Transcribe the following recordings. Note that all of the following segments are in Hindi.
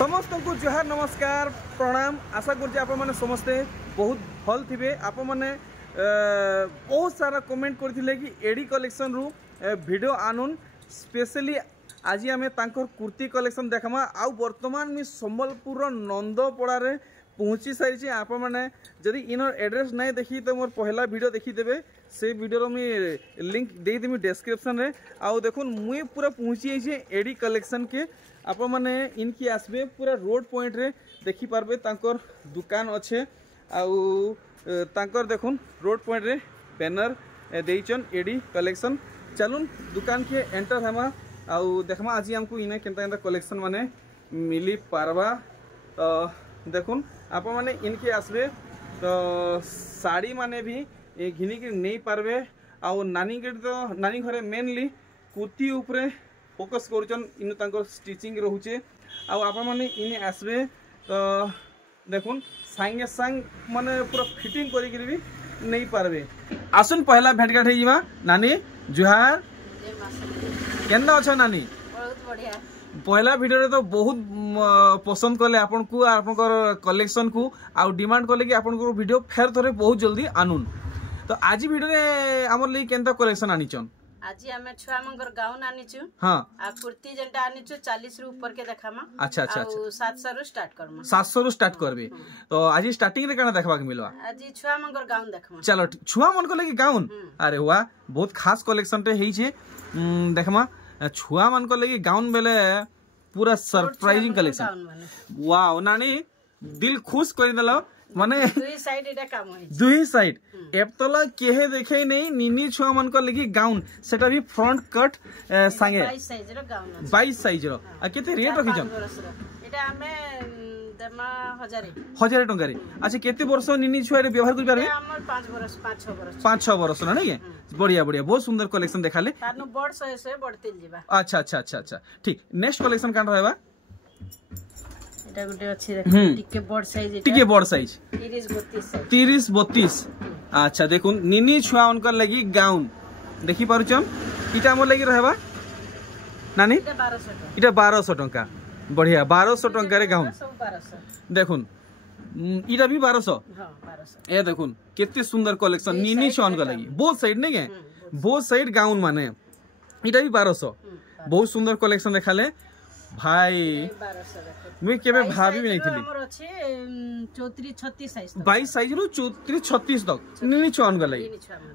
समस्त को जोहार नमस्कार प्रणाम। आशा कर समस्ते बहुत भल थे। आप मैंने बहुत सारा कमेंट करते कि एडी कलेक्शन रु वीडियो आनुन स्पेशली आज आम कुर्ती कलेक्शन देखमा। आउ वर्तमान मी संबलपुर नंदपड़ा पहुँची सारी। आप मैंने जदि इनर एड्रेस नहीं देखी तो मोर पहला वीडियो देखीदेवे से वीडियो मुझे लिंक देदेमी डिस्क्रिप्शन रे। आउ देखुन मुई पूरा पहुँची एडी कलेक्शन के। आप मैंने इनकी आसबे पूरा रोड पॉइंट रे देखी पारबे तांकर दुकान अच्छे। आउ तांकर देखुन रोड पॉइंट रे बैनर देइचन एडी कलेक्शन। चलुन दुकान के एंटर हेमा आउ देखमा आज हमको इने केनता केनता कलेक्शन माने मिली पारबा। तो देखुन आप मैंने इनके आसबे तो साड़ी माने भी घिनी के नहीं पारबे। आउ नानी के तो नानी घरे मेनली कुर्ती उपरे फोकस करुचन इन तांकर स्टिचिंग रोचे। आप मैंने इने आसबे तो देखुन सांगे सांग माने पूरा फिटिंग करी भी नहीं पारबे। आसुन पहला भेटघाट हो नानी जुहार केन्दा अच्छा नानी बहुत बढ़िया। पहला वीडियो तो बहुत पसंद कले आपन को आपनकर कलेक्शन को आउ डिमांड कले कि आपनकर वीडियो फेर थरे बहुत जल्दी आनुन। तो आज वीडियो रे हमर ਲਈ केनता कलेक्शन आनिचन। आज हमें छुआ मंगर गाउन आनिचु। हां आ कुर्ती जेंटा आनिचु 40 रु ऊपर के देखामा। अच्छा अच्छा अच्छा 700 रु स्टार्ट करमा। 700 रु स्टार्ट करबे। तो आज स्टार्टिंग रे काना देखबा के मिलवा। आज छुआ मंगर गाउन देखमा। चलो छुआ मन को लगी गाउन। अरे वाह बहुत खास कलेक्शन टे हेई छे। देखमा छुआ मन को लगी गाउन बेले पूरा सरप्राइजिंग कलेक्शन। वाओ नानी दिल खुश कर देलो माने दुई साइड एटा काम होई। दुई साइड एपतला केहे देखे नहीं निनी छुआ मन को लगी गाउन सेटा भी फ्रंट कट संगे 22 साइज रो गाउन अछि। 22 साइज रो आ केते रेट रखिजन। एटा हमें देमा 1000 टंका रे। अच्छा केते वर्ष निनी छुआ रे व्यवहार कर पारबे। हमर 5 वर्ष 5-6 वर्ष 5-6 वर्ष ना नहीं। बढ़िया बढ़िया बहुत सुंदर कलेक्शन देखाले। तानु बड़ से बढ़ते जीवा। अच्छा अच्छा अच्छा अच्छा ठीक। नेक्स्ट कलेक्शन कान रहबा एटा गुटे अछि देख टिके बड़ साइज। एटा टिके बड़ साइज 30-32 साइज 30-32। अच्छा देखुन निनी छुआ उनकर लगी गाउन देखि पारुचम। इटा हमर लगी रहबा नानी एटा 1200 टका। इटा 1200 टका। बढ़िया 1200 टका रे गाउन। सब 1200 देखुन इटा भी 1200। हां 1200। ए देखुन केते सुंदर कलेक्शन निनी छुआ उनकर लगी बोथ साइड नहीं के बोथ साइड गाउन माने इटा भी 1200। बहुत सुंदर कलेक्शन देखाले भाई। 1200 देखो मुई केबे भाभी भी नहीं थी। हमर अछि 34-36 साइज तक। 22 साइज रो 34-36 तक निनी छुआ उनकर लगी।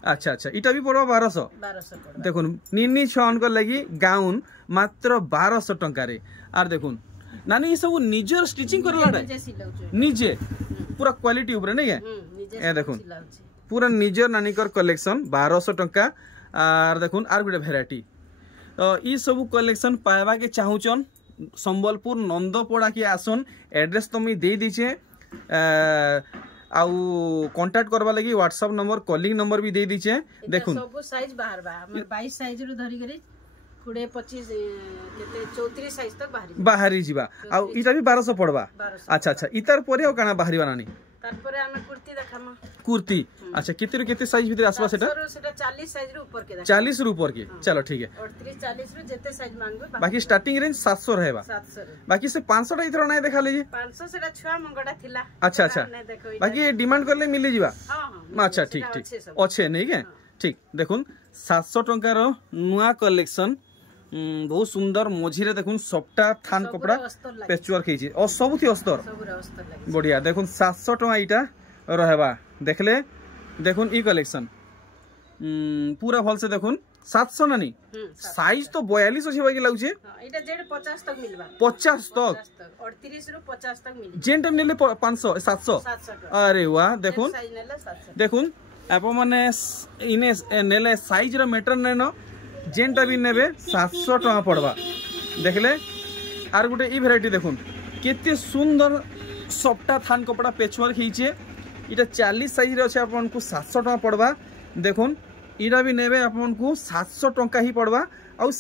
अच्छा अच्छा इटा भी पड़वा 1200 पड़वा। देखुन निनी छुआ उनकर लगी गाउन मात्र 1200 टंका रे। आर देखुन नानी ये सब निजर स्टिचिंग करला निजे पूरा क्वालिटी ऊपर नहीं है। ए देखुन पूरा निजर नानी कर कलेक्शन 1200 टंका। आर देखुन आर गुटे वेराइटी। तो ई सब कलेक्शन पाएबा के चाहूचन संबलपुर नंदपड़ा के आसन एड्रेस तो मुझे दे दीचे। आउ कांटेक्ट करबा लगी व्हाट्सएप नंबर कॉलिंग नंबर भी दे दीचे। देखुन सब साइज बाहर बा हमर 22 साइज रो धरी करी 20-25 केते 34 साइज तक बाहरी जीवा। आउ इटा भी 1200 पड़वा। अच्छा अच्छा इतार परे काना बाहरीबा नानी तार परे हमें कुर्ती देखामा। कुर्ती अच्छा केते रो केते साइज भीतर आसबा सेटा 40 साइज रो ऊपर के 40 रो ऊपर के। चलो ठीक है 38-40 रो जेते साइज मांगबे बाकी स्टार्टिंग रेंज 700 रहेबा। 700 बाकी से 500 टा इथरो नहीं देखा लीजिए 500 सेटा छुआ मंगडा थिला। अच्छा अच्छा बाकी डिमांड करले मिली जीवा। हां अच्छा ठीक ठीक अच्छे नहीं के ठीक। देखुन 700 टंका रो नुआ कलेक्शन बहुत सुंदर मझिरे देखुन सबटा थान कपड़ा पेचवर्क हेछि और सबथि अस्तर बढ़िया। देखुन 700 टंका इटा रहबा देखले। देखुन ई कलेक्शन पूरा भल से देखुन 700 नानी साइज तो 42 अछि बाकी लागुछे। इटा जेड 50 तक मिलबा 50 तक 38 रो 50 तक मिली जेंट नेले 500 700। अरे वाह देखुन देखुन आप माने इने नेले साइज रो मैटर नै न जेंटा भी नेबे 700 टका पड़वा देखले। आर गुटे ई वेराइटी देखुन केते सुंदर सबटा थान कपड़ा पेचवर्क हिचे। इटा 40 साइज रे अछि आपन को 700 टका पड़वा। देखुन इरा भी नेबे आपन को 700 टका ही पड़वा और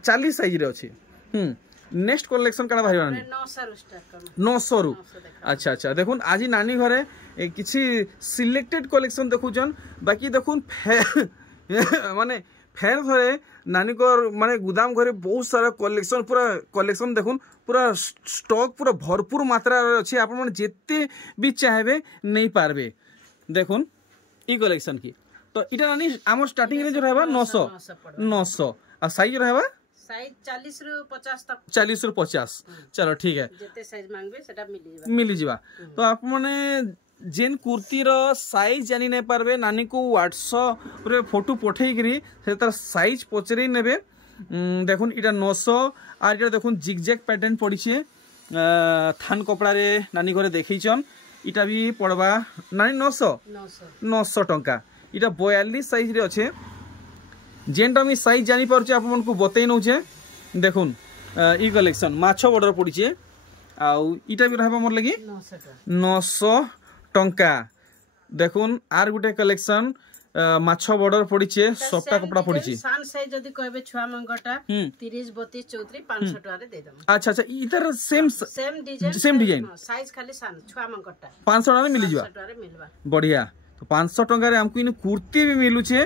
40 साइज रे अछि। नेक्स्ट कलेक्शन काना भाई 900 रु स्टार्ट करना 900 रु। अच्छा अच्छा देखुन आज नानी घरे किछि सिलेक्टेड कलेक्शन देखुजन बाकी देखुन माने फेर थरे नानी को माने गुदाम घरे बहुत सारा कलेक्शन पूरा कलेक्शन देखुन पूरा स्टॉक पूरा भरपूर मात्रा अच्छे आप जिते भी चाहे नहीं पारबे देखुन ई कलेक्शन की तो इटा नानी आम स्टार्टिंग रे जो रहबा 900 आ साइज रहबा साइज 40 रु 50 तक 40 रु 50 चलो ठीक है जते साइज मांगबे सेटा मिली जिबा तो आप माने जेन कुर्ती रो साइज जानी नहीं पारबे नानी को व्हाट्सएप रे फोटो पठेई करी से तार साइज पचरे नेबे देखुन इटा 900 आर इटा देखुन जिगजैग पैटर्न पड़ी छे थान कपड़ा रे नानी घरे देखैछन इटा भी पड़बा नानी 900 टंका इटा 42 साइज रे अच्छे जेनटा मी साइज जानी पारुचे आप मन को बतई नउचे देखुन ई कलेक्शन माछो बॉर्डर पड़ी छे आउ इटा भी रहबा मोर लगी 900 टंका देखुन आर गुटे कलेक्शन माछो बॉर्डर पड़ी छे सफ्टा कपड़ा पड़ी छे सान साइज जदी कहबे छुआ मंगटा 30 32 34 500 टका रे दे दम अच्छा अच्छा इधर सेम डिजाइन साइज खाली सान छुआ मंगटा 500 टका रे मिली जिबा 500 टका रे मिलबा बढ़िया तो 500 टका रे हमको इन कुर्ती भी मिलू छे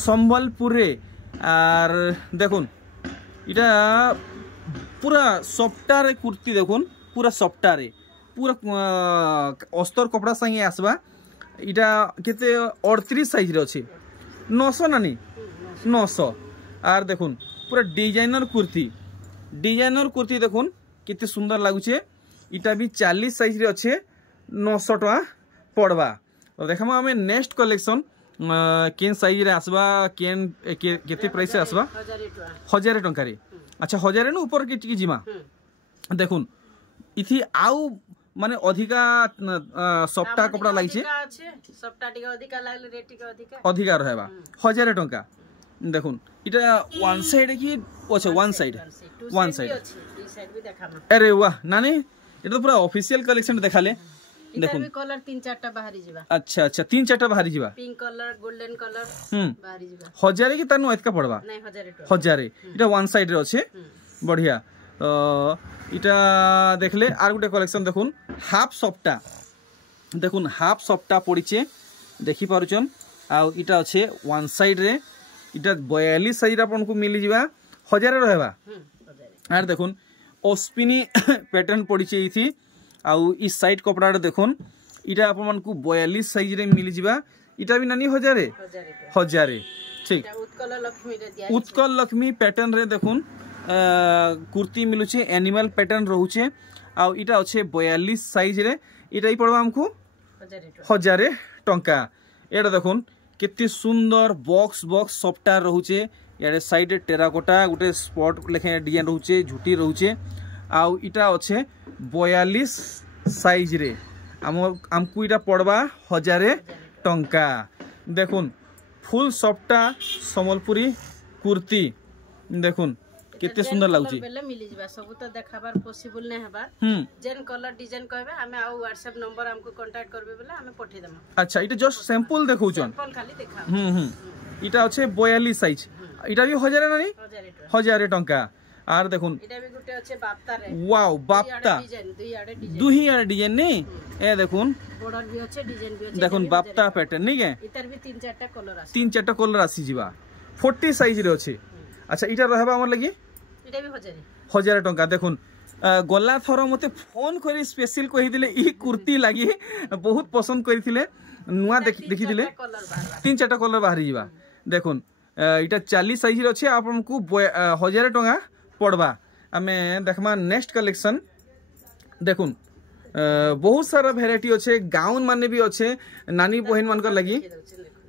संबलपुर रे आर देखुन इटा पूरा सफ्टा रे कुर्ती देखुन पूरा सफ्टा रे पूरा अस्तर कपड़ा संगे आसबा इटा केते 38 साइज रे अछि 900 नानी 900 आर देखुन पूरा डिजाइनर कुर्ती देखुन केते सुंदर लागु छे इटा भी 40 साइज रे अछि 900 टका पड़बा तो देखम हमें नेक्स्ट कलेक्शन केन साइज रे आसबा केन केते प्राइस रे आसबा 1000 टका रे अच्छा 1000 न ऊपर के जिमा देखुन इथि आउ माने अधिका सफ्टा कपड़ा लागि छे सफ्टा टिका अधिका लागले रेट टिका अधिका रहबा 1000 टका देखुन इटा वन साइड की अच्छा वन साइड ई साइड भी देखामा अरे वाह नानी इटा तो पूरा ऑफिशियल कलेक्शन देखाले देखुन भी कलर 3-4टा बाहरी जिबा अच्छा अच्छा 3-4टा बाहरी जिबा पिंक कलर गोल्डन कलर बाहरी जिबा 1000 की तानु एतका पड़बा नहीं 1000 इटा वन साइड रे अछि बढ़िया इटा देखले आर गुटे कलेक्शन देखुन हाफ सफ्टा पड़ी छे देखि पारुचन आ इटा अच्छे वन साइड रे इटा 42 साइज आपन को मिली जिबा 1000 रहबा आर देखुन ओस्पिनी पैटर्न पड़ी छे इथि आ ई साइड कपड़ा रे देखुन इटा आपन मन को 42 साइज रे मिली जिबा इटा भी नानी 1000 ठीक उत्कल लक्ष्मी पैटर्न रे देखुन कुर्ती मिलुचे एनिमल पैटर्न रहउचे आ इटा अच्छे 42 साइज रे इटा ही पड़वा हमको 1000 टंका एटा देखुन केते सुंदर बॉक्स सफ्टा रहउचे याडे साइड टेराकोटा गुटे स्पॉट लेखे डिजाइन रहउचे झुटी रहउचे आ इटा अच्छे 42 साइज रे हमको इटा पड़वा 1000 टंका देखुन फुल सफ्टा संबलपुरी कुर्ती देखुन केते सुंदर लागुची बेले मिली जिबा सब तो देखाबार पॉसिबल नै हेबा जेन कलर डिजाइन कहबे हमें आ व्हाट्सएप नंबर हमको कांटेक्ट करबे बेले हमें पठे देम अच्छा इटा जस्ट सैंपल देखौछन सैंपल खाली देखा इटा अच्छे 42 साइज इटा भी 1000 नानी 1000 टंका आर देखुन इटा भी गुटे अच्छे बाप्ता रे वाओ बाप्ता दुही आड़े डिजाइन नै ए देखुन बॉर्डर भी अच्छे डिजाइन भी अच्छे देखुन बाप्ता पैटर्न नै के इतर भी 3-4टा कलर आसी 3-4टा कलर आसी जिबा 40 साइज रे अछि अच्छा इटा रहबा हमर लगी इटा भी 1000 टंका देखुन गला थर मते फोन करी स्पेशल कहि दिले ई कुर्ती लागि बहुत पसंद करिथिले नुआ देखि दिले 3-4टा कलर बाहरी जिबा देखुन इटा 40 साइज रे अछि आपनको 1000 टंका पड़बा आमे देखमा नेक्स्ट कलेक्शन देखुन बहुत सारा वेराइटी अच्छे गाउन माने भी अच्छे नानी बहन मानकर लगी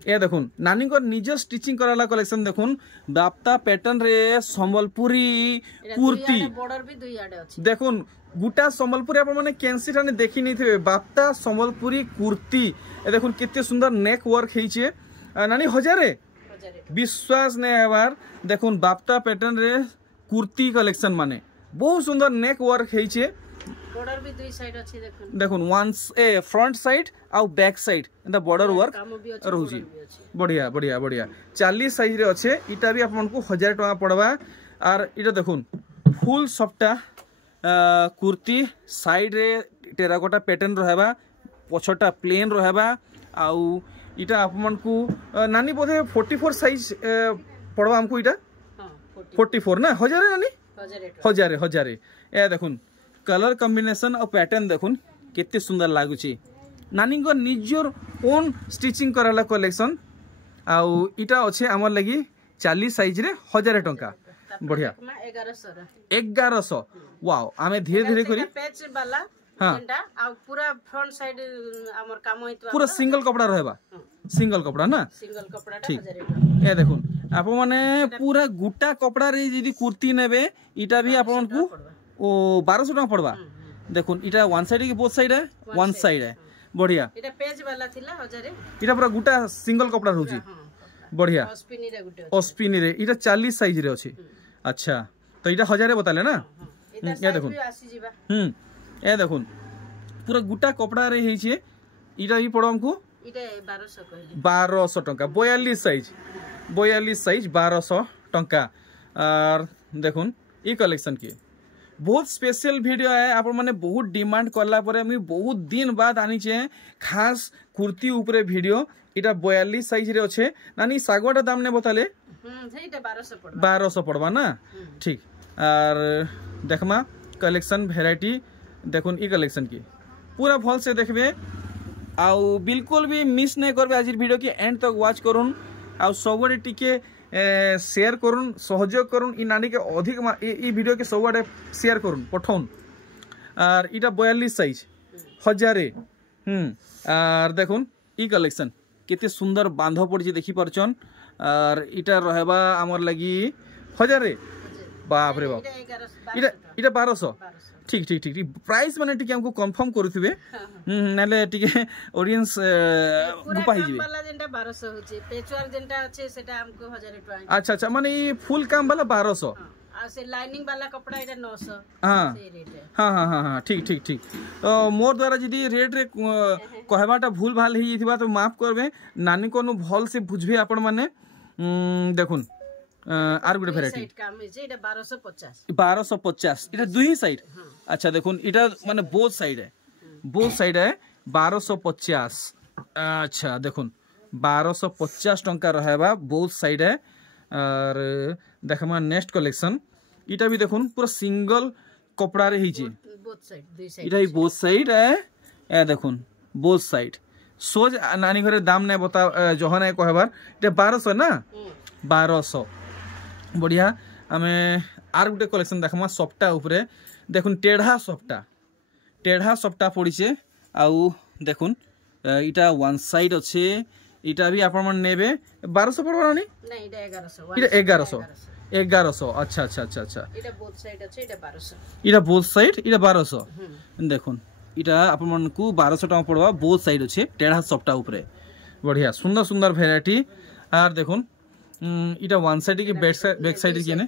ए देखुन नानी को निज स्टिचिंग कराला कलेक्शन देखुन बाप्ता पैटर्न रे संबलपुरी कुर्ती बॉर्डर भी दुई आडे अछि देखुन गुटा संबलपुरी आप माने कैंसी ठाने देखि नै थिबे बाप्ता संबलपुरी कुर्ती ए देखुन केते सुंदर नेक वर्क हेइछे नानी 1000 विश्वास नै हेबार देखुन बाप्ता पैटर्न रे कुर्ती कलेक्शन माने बहुत सुंदर नेक वर्क हेइछे बॉर्डर भी दुई साइड अछि देखुन वंस ए फ्रंट साइड आ back side the border work रहउची बढ़िया बढ़िया बढ़िया 40 साइज रे अच्छे इटा भी आपन को 1000 टका पड़बा आर इटा देखुन फुल सफ्टा कुर्ती साइड रे टेराकोटा पैटर्न रहबा पछटा प्लेन रहबा आउ इटा आपन को नानी बोधे 44 साइज पड़वा हमको इटा हां 44 ना हजार नानी 1000 हजार ए देखुन कलर कॉम्बिनेशन और पैटर्न देखुन केते सुंदर लागुची नानी को निजर ओन स्टिचिंग कराला कलेक्शन आउ इटा अच्छे आमर लगी 40 साइज रे 1000 टंका बढ़िया 1100 वाओ आमे धीरे धीरे करी पेच वाला हां आ पूरा फ्रंट साइड हमर काम होइतो पूरा सिंगल कपड़ा रहबा सिंगल कपड़ा ना सिंगल कपड़ा ठीक 1000 टंका ए देखुन आप माने पूरा गुटा कपड़ा रे यदि कुर्ती नेबे इटा भी आपन को ओ 1200 टका पड़बा देखुन इटा वन साइड की बोथ साइड है वन साइड है बढ़िया इटा पेज वाला थिला 1000 इटा पूरा गुटा सिंगल कपड़ा रहउची बढ़िया अस्पिनी रे गुटे अस्पिनी रे इटा 40 साइज रे अछि अच्छा तो इटा 1000 बताले ना इटा देखुन आसी जिबा ए देखुन पूरा गुटा कपड़ा रे हेई छे इटा भी पड़ो हमको इटा 1200 कहली 1200 टका 42 साइज 1200 टका और देखुन ई कलेक्शन की बहुत स्पेशल वीडियो है आप माने बहुत डिमांड करला परे मी बहुत दिन बाद आनी छे खास कुर्ती ऊपरे वीडियो इटा 42 साइज रे अच्छे नानी सागवाटा दाम ने बताले सेटा 1200 पड़बा ना ठीक और देखमा कलेक्शन वेराइटी देखुन ई कलेक्शन की पूरा भल से देखबे आउ बिल्कुल भी मिस नहीं करबे आज वीडियो के एंड तक वॉच करूँ आउ सबुआडे टिके शेयर करूँ सहयोग करूँ ई नानी के अधिक ई वीडियो के सबुआडे शेयर करूँ पठाउन और इटा 42 साइज 1000 और देखुन ई कलेक्शन केते सुंदर बांध पड़ी देखी पारछन और इटा रहबा हमर लगी 1000 बाप रे बाप इटा 1200 ठीक ठीक ठीक प्राइस माने टिके हमको कंफर्म करूथिबे नाले टिके ऑडियंस गुपा ही जिवे वाला जेंटा 1200 होची पेचवार जेंटा আছে সেটা हमको 1000 टका अच्छा अच्छा माने ई फुल काम वाला 1200 आ से लाइनिंग वाला कपड़ा इटा 900 हां से रेट है हां हां हां ठीक ठीक ठीक तो मोर द्वारा जदी रेट रे कहबाटा भूल भाल ही जिथिबा तो माफ करबे नानी कोनु भल से बुझबे आपण माने देखुन आर गुटे वेराइटी साइड काम है जे 1250 इटा दुही साइड अच्छा देखुन इटा माने बोथ साइड है 1250 अच्छा देखुन 1250 टंका रहबा बोथ साइड है और देखमा नेक्स्ट कलेक्शन इटा भी देखुन पूरा सिंगल कपड़ा रे ही जे बोथ साइड दुई साइड इटा ही बोथ साइड है ए देखुन बोथ साइड सोज नानी घरे दाम नै बता जहन है कहबार इटा 1200 ना 1200 बढ़िया आमे आर गुटे कलेक्शन देखमा सफ्टा ऊपरे देखुन टेढ़ा सफ्टा पड़ी छे आउ देखुन इटा वन साइड अच्छे इटा भी आपण मन नेबे 1200 पड़बा नहीं इटा 1100 इटा 1100 अच्छा अच्छा अच्छा अच्छा इटा बोथ साइड अच्छे इटा 1200 इटा बोथ साइड इटा 1200 देखुन इटा आपण मन को 1200 टका पड़बा बोथ साइड अच्छे टेढ़ा सफ्टा ऊपरे बढ़िया सुंदर सुंदर वेराइटी आर देखुन इटा वन साइड के बैक साइड के ने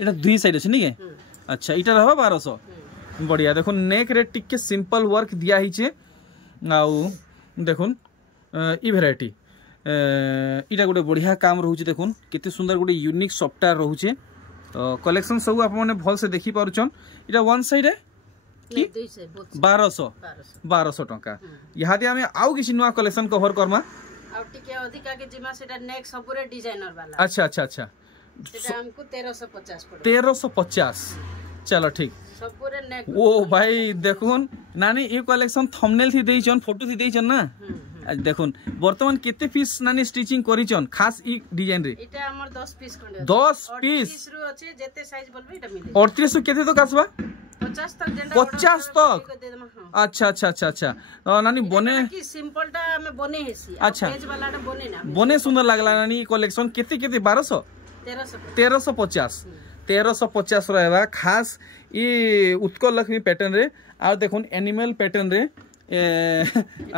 इटा दुई साइड अछि नहीं के अच्छा इटा रहबा 1200 बढ़िया देखुन नेक रे टिके सिंपल वर्क दिया ही छे आउ देखुन ई वेराइटी इटा गोटे बढ़िया काम रहउछ देखुन केते सुंदर गोटे यूनिक सॉफ्टवेयर रहउछ कलेक्शन सब आप माने भल से देखि पारुछन इटा वन साइड है कि 1200 टका यहादी हमें आउ किछि नुवा कलेक्शन कवर करमा आउ टिके अधिका के जिमा सेटा नेक सबरे डिजाइनर वाला अच्छा अच्छा अच्छा सेटा हमको 1350 पड़े 1350 चलो ठीक सबरे नेक ओ भाई देखुन नानी ई कलेक्शन थंबनेल थी देइछन फोटो थी देइछन ना देखुन वर्तमान केते पीस नानी स्टिचिंग करिछन खास ई डिजाइन रे इटा हमर 10 पीस खंडे 10 पीस 30 रु अछि जेते साइज बोलबे इटा मिले 38 केते तो कासबा 50 तक जेंडा 50 तक अच्छा अच्छा अच्छा अच्छा नानी बने कि सिंपल टा हमें बने हेसी अच्छा पेज वाला टा बने ना बने सुंदर लागला नानी कलेक्शन केते केते 1200 1350 रहबा खास ई उत्कल लक्ष्मी पैटर्न रे आ देखुन एनिमल पैटर्न रे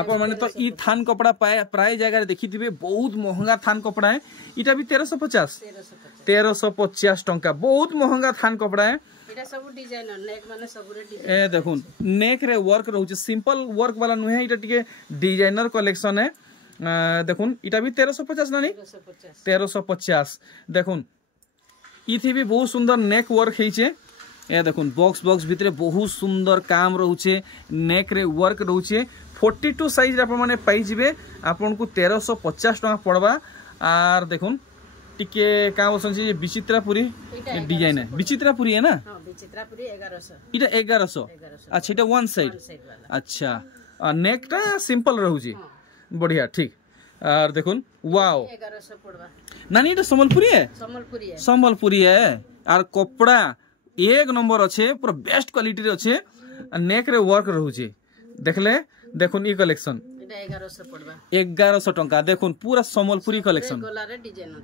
आप माने तो ई थान कपड़ा प्राय जगह देखिथिबे बहुत महंगा थान कपड़ा है इटा भी 1350 टंका बहुत महंगा थान कपड़ा है इटा सब डिजाइनर नेक माने सबरे डिजाइन ए देखुन नेक रे वर्क रहउछ सिंपल वर्क वाला नुहे इटा टिके डिजाइनर कलेक्शन है देखुन इटा भी 1350 नानी 1350 देखुन इथि भी बहुत सुंदर नेक वर्क हेइछे ए देखुन बॉक्स भितरे बहुत सुंदर काम रहउछे नेक रे वर्क रहउछे 42 साइज रे आपण माने पाई जिवे आपन को 1350 टका पड़बा आर देखुन टिके का बोलछन जे विचित्रापुरी डिजाइन है विचित्रापुरी है ना हां विचित्रापुरी 1100 इटा 1100 अच्छा इटा वन साइड अच्छा नेक टा सिंपल रहू जी बढ़िया ठीक और देखुन वाओ 1100 पड़वा नानी इटा संबलपुरी है संबलपुरी है और कपड़ा एक नंबर अच्छे पूरा बेस्ट क्वालिटी रे अच्छे नेक रे वर्क रहू जी देखले देखुन ई कलेक्शन 1100 टंका देखुन पूरा संबलपुरी कलेक्शन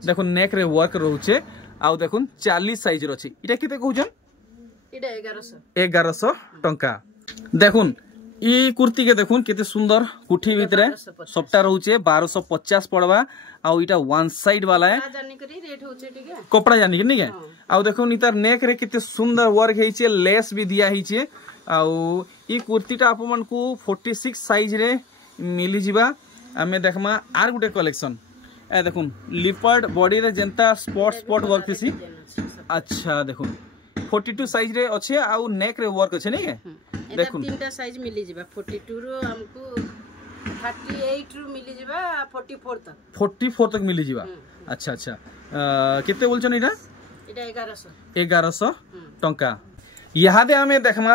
देखुन नेक रे वर्क रहउछे आउ देखुन 40 साइज रछि इटा केते कहउछन इटा 1100 टंका देखुन ई कुर्ती के देखुन केते सुंदर कुठी भितरे सबटा रहउछे 1250 पड़वा आउ इटा वन साइड वाला है कपड़ा जानी के निके आउ देखुन इतार नेक रे केते सुंदर वर्क हेइछे लेस भी दिया हेइछे आउ ई कुर्तीटा आप मन को 46 साइज रे मिली जिबा आमे देखमा आर गुटे कलेक्शन ए देखुन लिपर्ड बॉडी रे जेंता स्पॉट वर्क पीसी अच्छा देखुन 42 साइज रे अच्छे आउ नेक रे वर्क अच्छे नहीं है देखुन तीनटा साइज मिली जिबा 42 रो हमको 38 रो मिली जिबा 44 तक मिली जिबा अच्छा अच्छा केते बोलछन इटा 1100 टंका यहाँ दे हमें देखमा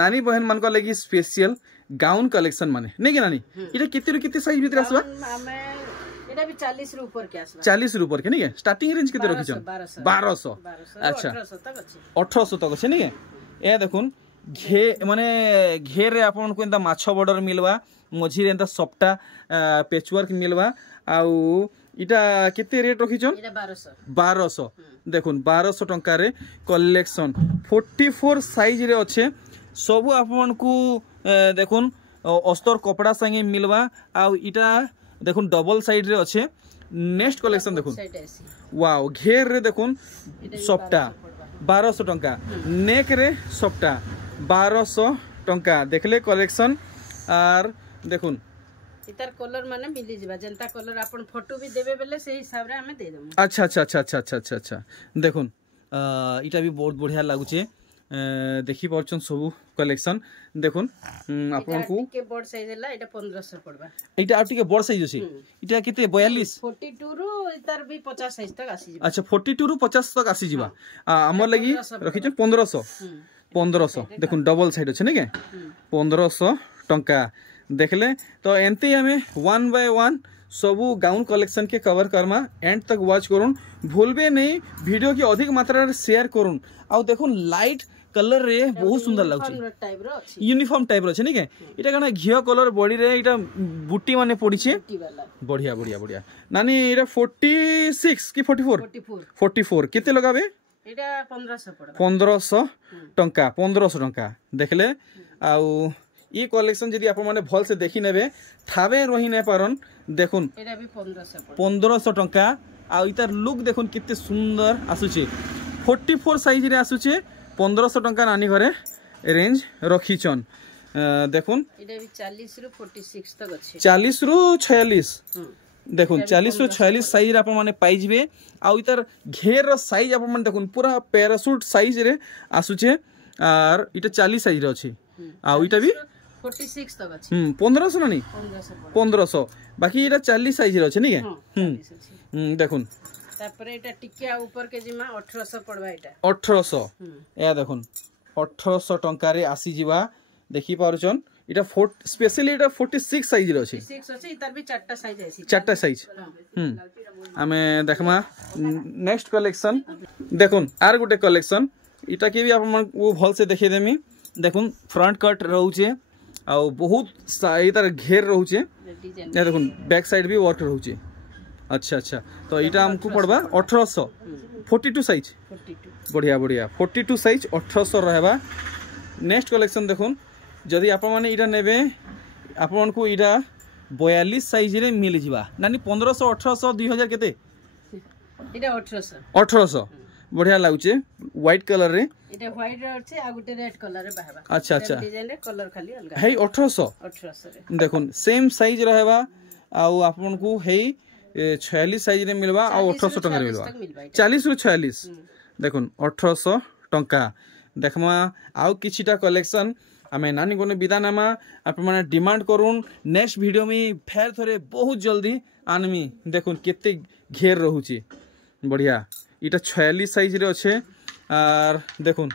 नानी बहन मन को लगी स्पेशल गाउन कलेक्शन माने नहीं के नानी इटा किते साइज भीतर आसबा हमें एटा भी 40 रू ऊपर के आसबा 40 रू ऊपर के नहीं है स्टार्टिंग रेंज किते रखिछन 1200 अच्छा 1800 तक अछि नहीं है ए देखुन घे माने घेर रे आपन को एंता माछो बॉर्डर मिलवा मझी रे एंता सफ्टा पेचवर्क मिलवा आउ इटा केते रेट रखिछन इटा 1200 देखुन 1200 टंका रे कलेक्शन 44 साइज रे अच्छे सब आपन को देखुन अस्तर कपड़ा संगे मिलवा आउ इटा देखुन डबल साइड रे अच्छे नेक्स्ट कलेक्शन देखुन वाओ घेर रे देखुन सफ्टा 1200 टंका नेक रे सफ्टा 1200 टंका देखले कलेक्शन आर देखुन इतार कलर माने मिली जिबा जनता कलर अपन फोटो भी देबे बेले से हिसाब रे हमें दे देम अच्छा अच्छा अच्छा अच्छा अच्छा अच्छा अच्छा देखुन इटा भी बहुत बढ़िया लागुचे देखि परछन सब कलेक्शन देखुन आपन को के बड़ साइज हला इटा 1500 पड़बा इटा आटी के बड़ साइज अछि इटा केते 42 42 रो इतार भी 50 साइज तक आसी जिबा अच्छा 42 रो 50 तक आसी जिबा हमर लगी रखि छ 1500 देखुन डबल साइड अछि ने के 1500 टंका देखले तो एंते हमें 1 बाय 1 सबू गाउन कलेक्शन के कवर करमा एंड तक वॉच करूँ भूलबे नहीं वीडियो की अधिक मात्रा रे शेयर करूँ आउ देखुन लाइट कलर रे बहुत सुंदर लागुचे यूनिफॉर्म टाइप रो छै नहीं के इटा कना घियो कलर बॉडी रे इटा बुटी माने पड़ी छे बढ़िया बढ़िया बढ़िया नानी इटा 46 की 44 केते लगाबे इटा 1500 टंका 1500 टंका देखले आउ ई कलेक्शन जदी आप माने भल से देखि नेबे थावे रही नै पारन देखुन एटा भी 1500 टंका आ इतार लुक देखुन कितने सुंदर आसुचे 44 साइज रे आसुचे 1500 टंका नानी घरे रेंज रखिछन देखुन एटा भी 40 रु 46 तक अछि 40 रु 46 देखुन 40 रु 46 साइज आप माने पाई जिवे आ इतार घेर रो साइज आप माने देखुन पूरा पैरासूट साइज रे आसुचे आर इटा 40 साइज रे अछि आ इटा भी 46 तक अछि 1500 ना नहीं 1500 बाकी इटा 40 साइज रे अछि नहीं के देखुन तापरे एटा टिकिया ऊपर के जिमा 1800 पड़बा एटा 1800 ए देखुन 1800 टंका रे आसी जिवा देखि पारुचन इटा स्पेशली इटा 46 साइज रे अछि 46 अछि इतार भी चारटा साइज अछि चारटा साइज हमें देखमा नेक्स्ट कलेक्शन देखुन आर गुटे कलेक्शन इटा के भी आप मन वो भल से देखि देमी देखुन फ्रंट कट रहउचे आ बहुत इतार घेर रहउचे ए देखुन बैक साइड भी वर्क रहउचे अच्छा अच्छा तो इटा हमको पड़बा 1800 42 साइज 42 बढ़िया बढ़िया 42 साइज 1800 रहबा नेक्स्ट कलेक्शन देखुन जदि आप माने इटा नेबे आपन को इटा 42 साइज रे मिल जिबा नानी 1500 1800 2000 केते इटा 1800 बढ़िया लागुचे व्हाइट कलर रे इटा व्हाइट रे अछि आ गुटे रेड कलर रे बाहबा अच्छा अच्छा डिजाइन रे कलर खाली अलगा है 1800 रे देखुन सेम साइज रहबा आ आपन को है 46 साइज रे मिलबा आ 1800 टका रे मिलबा 40 रु 46 देखुन 1800 टंका देखमा आउ किछिटा कलेक्शन आम नानी को विदा नामा आपण मैंने डिमांड करूँ नेक्स्ट वीडियो में फेर थोड़े बहुत जल्दी आनमी देखुन केते घेर रोचे बढ़िया इटा 46 साइज रे अच्छे आर देखुन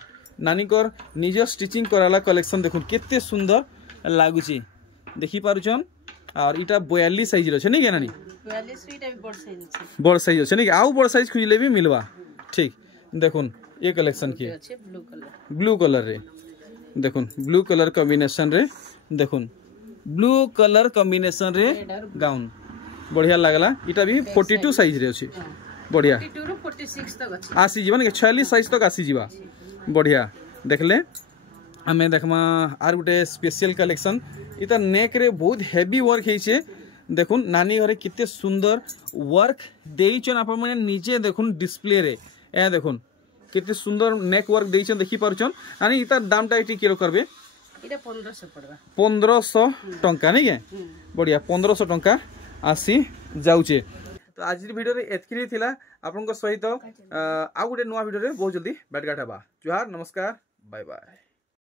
नानी कर निज स्टिचिंग कराला कलेक्शन देखुन केते सुंदर लगुच देखी पारुछन और इटा 42 साइज रे अच्छे नहीं क्या नानी 42 इटा भी बड़ साइज अच्छे नहीं आउ बड़ साइज खुजले भी मिलवा ठीक देखुन ये कलेक्शन की ब्लू कलर रे देखुन ब्लू कलर कॉम्बिनेशन रे देखुन ब्लू कलर कॉम्बिनेशन रे गाउन बढ़िया लगला इटा भी 42 साइज रे अछि बढ़िया 42 रो 46 तक अछि आसी जीवन के 46 साइज तक आसी जीवा बढ़िया देखले हमें देखमा आर गुटे स्पेशल कलेक्शन इता नेक रे बहुत हेवी वर्क हेछे देखुन नानी घरे कितने सुंदर वर्क देइछन आपण माने नीचे देखुन डिस्प्ले रे ए देखुन कितने सुंदर नेक वर्क देइछन देखि पारुछन आनी इता दाम टा एटी किलो करबे इटा 1500 पड़बा 1500 टंका नहीं के बढ़िया 1500 टंका आसी जाउचे तो आज वीडियो रे एतकी थिला आपन को सहित आ गुटे नुवा वीडियो रे बहुत जल्दी बैठ गाठा बा जुहार नमस्कार बाय बाय।